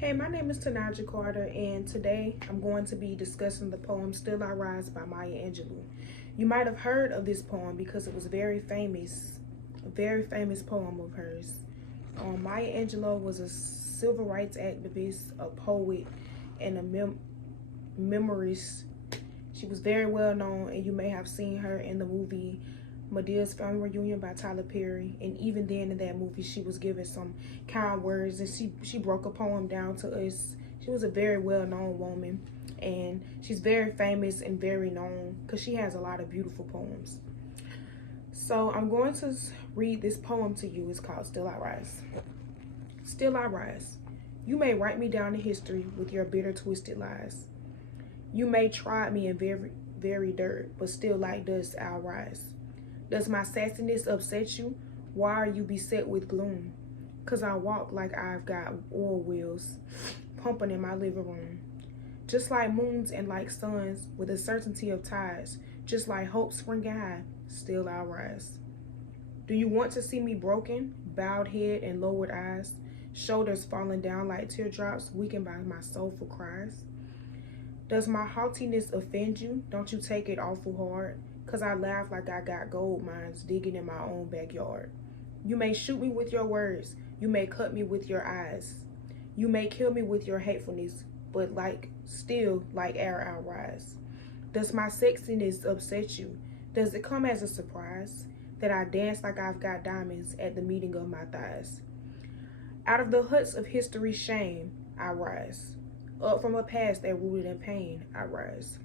Hey, my name is Tanaja Carter, and today I'm going to be discussing the poem Still I Rise by Maya Angelou. You might have heard of this poem because it was a very famous poem of hers. Maya Angelou was a civil rights activist, a poet, and a memorist. She was very well known, and you may have seen her in the movie Madea's Family Reunion by Tyler Perry. And even then in that movie, she was given some kind words, and she broke a poem down to us. She was a very well-known woman, and she's very famous and very known because she has a lot of beautiful poems. So I'm going to read this poem to you. It's called Still I Rise. Still I rise. You may write me down in history with your bitter, twisted lies. You may try me in very dirt, but still like dust I'll rise. Does my sassiness upset you? Why are you beset with gloom? 'Cause I walk like I've got oil wheels pumping in my living room. Just like moons and like suns with a certainty of tides, just like hope springing high, still I'll rise. Do you want to see me broken, bowed head and lowered eyes, shoulders falling down like teardrops, weakened by my soulful cries? Does my haughtiness offend you? Don't you take it awful hard? 'Cause I laugh like I got gold mines digging in my own backyard. You may shoot me with your words. You may cut me with your eyes. You may kill me with your hatefulness, but still like air I'll rise. Does my sexiness upset you? Does it come as a surprise that I dance like I've got diamonds at the meeting of my thighs? Out of the huts of history's shame, I rise. Up from a past that rooted in pain, I rise.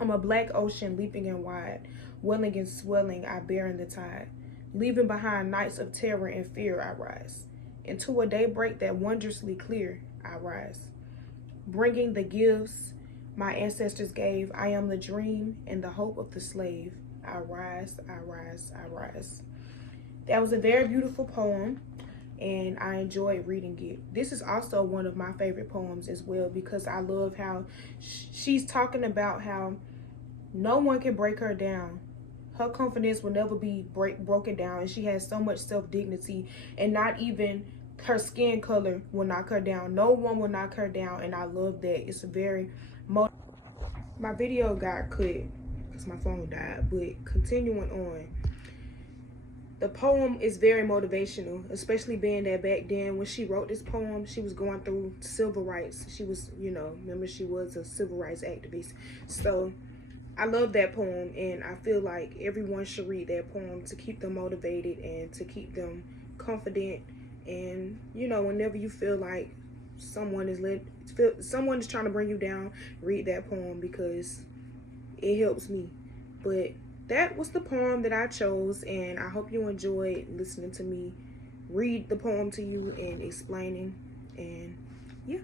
I'm a black ocean leaping and wide, welling and swelling, I bear in the tide. Leaving behind nights of terror and fear, I rise. Into a daybreak that wondrously clear, I rise. Bringing the gifts my ancestors gave, I am the dream and the hope of the slave. I rise, I rise, I rise. That was a very beautiful poem, and I enjoyed reading it. This is also one of my favorite poems as well because I love how she's talking about how no one can break her down. Her confidence will never be broken down, and she has so much self-dignity, and not even her skin color will knock her down. No one will knock her down, and I love that. It's a very my video got cut because my phone died, but continuing on, the poem is very motivational, especially being that back then when she wrote this poem, she was going through civil rights. She was, remember, she was a civil rights activist. So I love that poem, and I feel like everyone should read that poem to keep them motivated and to keep them confident. And whenever you feel like someone is trying to bring you down, read that poem because it helps me. But that was the poem that I chose, and I hope you enjoyed listening to me read the poem to you and explaining. And yeah.